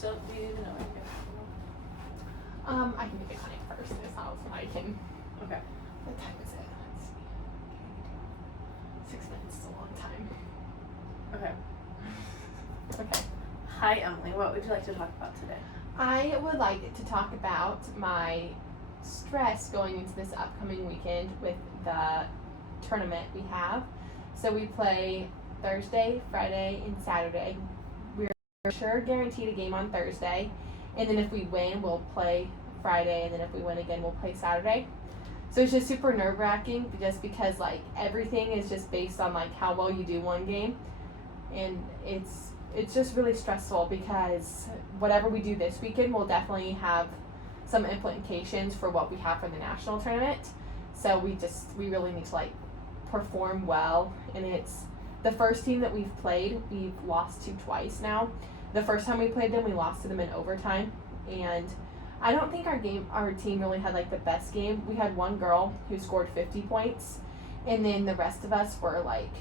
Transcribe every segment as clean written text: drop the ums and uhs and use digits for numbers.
Do you even know what you're I can get on it first. This house I can. Okay. What time is it? Let's see. 6 minutes is a long time. Okay. Okay. Hi, Emily. What would you like to talk about today? I would like to talk about my stress going into this upcoming weekend with the tournament we have. So we play Thursday, Friday, and Saturday. We're sure guaranteed a game on Thursday, and then if we win, we'll play Friday, and then if we win again, we'll play Saturday. So it's just super nerve-wracking just because like everything is just based on like how well you do one game, and it's just really stressful because whatever we do this weekend will definitely have some implications for what we have for the national tournament. So we really need to like perform well, and it's the first team that we've played, we've lost to twice now. The first time we played them, we lost to them in overtime, and I don't think our team really had like the best game. We had one girl who scored 50 points, and then the rest of us were like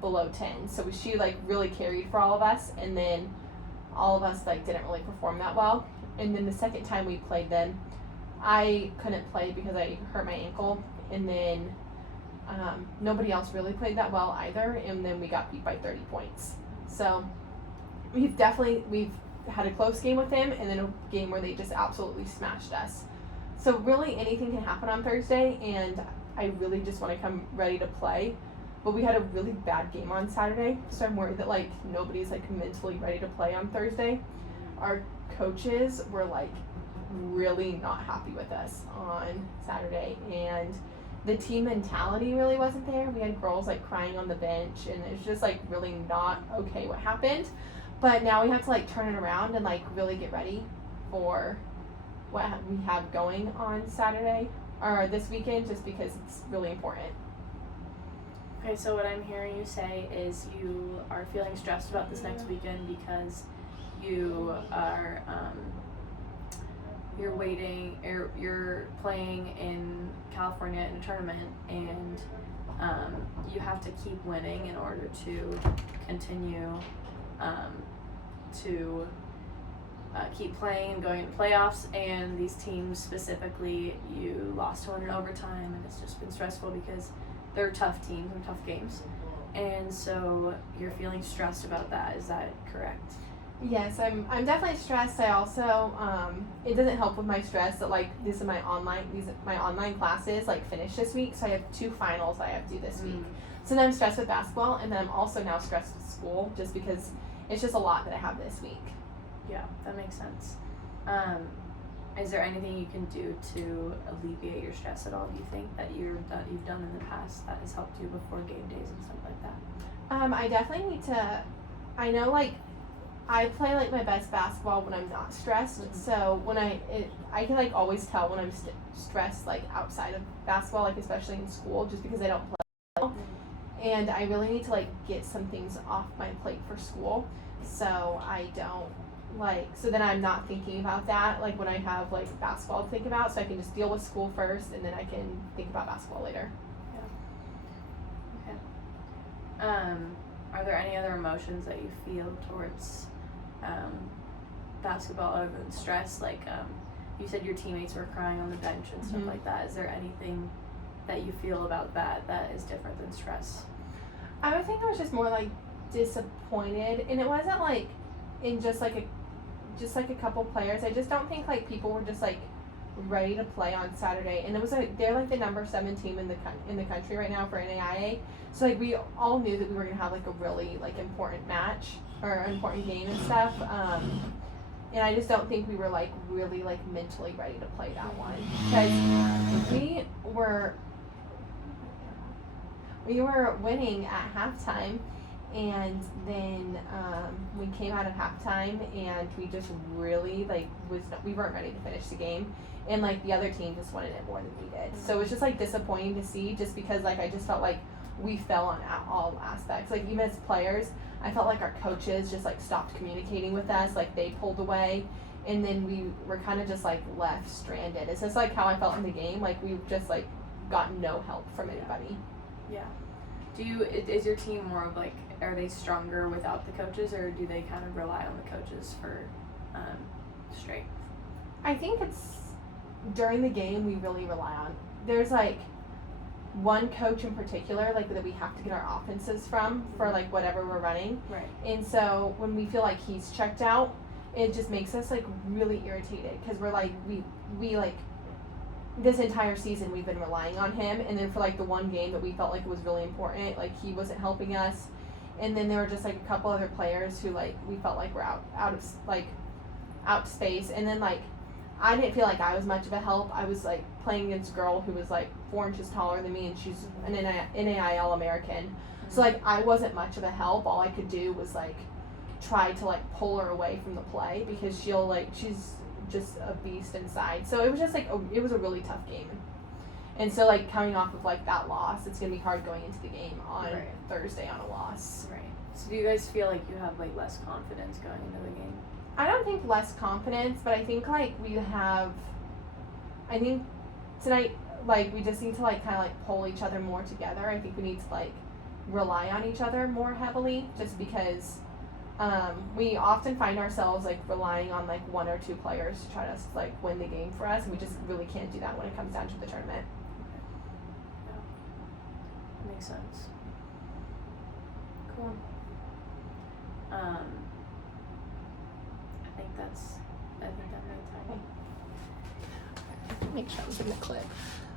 below 10. So she like really carried for all of us, and then all of us like didn't really perform that well. And then the second time we played them, I couldn't play because I hurt my ankle, and then nobody else really played that well either, and then we got beat by 30 points. So we've had a close game with them, and then a game where they just absolutely smashed us. So really anything can happen on Thursday, and I really just want to come ready to play. But we had a really bad game on Saturday, so I'm worried that like nobody's like mentally ready to play on Thursday. Our coaches were like really not happy with us on Saturday, and the team mentality really wasn't there. We had girls like crying on the bench, and it's just like really not okay what happened. But now we have to like turn it around and like really get ready for what we have going on Saturday or this weekend, just because it's really important. Okay, so what I'm hearing you say is you are feeling stressed about this next weekend because you are you're playing in California in a tournament, and you have to keep winning in order to continue to keep playing and going into playoffs. And these teams specifically, you lost to one in overtime, and it's just been stressful because they're tough teams and tough games, and so you're feeling stressed about that. Is that correct? Yes, I'm definitely stressed. I also it doesn't help with my stress that like my online classes like finish this week, so I have 2 finals I have to do this week. So then I'm stressed with basketball, and then I'm also now stressed with school just because it's just a lot that I have this week. Yeah, that makes sense. Is there anything you can do to alleviate your stress at all? Do you think that you've done in the past that has helped you before game days and stuff like that? I definitely need to. I know like I play like my best basketball when I'm not stressed. Mm-hmm. So when I can like always tell when I'm stressed like outside of basketball, like especially in school, just because I don't play well. Mm-hmm. And I really need to like get some things off my plate for school, so I don't so then I'm not thinking about that like when I have like basketball to think about, so I can just deal with school first, and then I can think about basketball later. Yeah. Okay. Are there any other emotions that you feel towards basketball other than stress? Like you said your teammates were crying on the bench and stuff like that. Is there anything that you feel about that is different than stress? I would think I was just more like disappointed, and it wasn't like in just like a couple players. I just don't think like people were just like ready to play on Saturday, and they're like the number 7 team in the country right now for NAIA. So like we all knew that we were gonna have like a really like important match or an important game and stuff. And I just don't think we were like really like mentally ready to play that one, because we were winning at halftime, and then we came out of halftime and we just really like we weren't ready to finish the game, and like the other team just wanted it more than we did. So it was just like disappointing to see, just because like I just felt like we fell on all aspects. Like even as players, I felt like our coaches just like stopped communicating with us, like they pulled away, and then we were kind of just like left stranded. It's just like how I felt in the game, like we just like got no help from anybody. Yeah. Is your team more of like, are they stronger without the coaches, or do they kind of rely on the coaches for straight? I think it's during the game we really rely on. There's like one coach in particular, like that we have to get our offenses from for like whatever we're running. Right. And so when we feel like he's checked out, it just makes us like really irritated because we're like we like this entire season we've been relying on him, and then for like the one game that we felt like was really important, like he wasn't helping us, and then there were just like a couple other players who like we felt like were out of space, and then like I didn't feel like I was much of a help. I was like playing against a girl who was like 4 inches taller than me, and she's an NAIL American. So like I wasn't much of a help. All I could do was like try to like pull her away from the play because she's just a beast inside. So it was just like it was a really tough game. And so like coming off of like that loss, it's gonna be hard going into the game on Thursday on a loss. Right. So do you guys feel like you have like less confidence going into the game? I don't think less confidence, but I think like I think tonight like we just need to like kind of like pull each other more together. I think we need to like rely on each other more heavily just because we often find ourselves like relying on like 1 or 2 players to try to like win the game for us, and we just really can't do that when it comes down to the tournament. Yeah. That makes sense. Cool. I think that might time. Make sure I was in the clip.